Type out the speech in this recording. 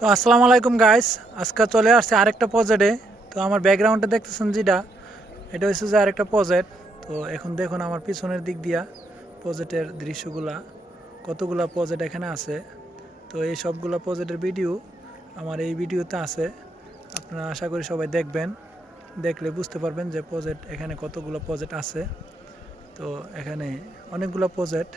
তো আসসালামু আলাইকুম গাইস আজকে চলে আসছে আরেকটা প্রজেক্টে তো আমার ব্যাকগ্রাউন্ডে দেখতেছেন যেটা, এটা হচ্ছে যে আরেকটা প্রজেক্ট তো এখন দেখুন আমার পিছনের দিক দিয়া প্রজেক্টের দৃশ্যগুলা, কতগুলা প্রজেক্ট এখানে আছে। তো এই সবগুলা প্রজেক্টের ভিডিও আমার এই ভিডিওতে আছে। আপনারা আশা করি সবাই দেখবেন। দেখলে বুঝতে পারবেন যে প্রজেক্ট এখানে কতগুলো প্রজেক্ট আছে। তো এখানে অনেকগুলো প্রজেক্ট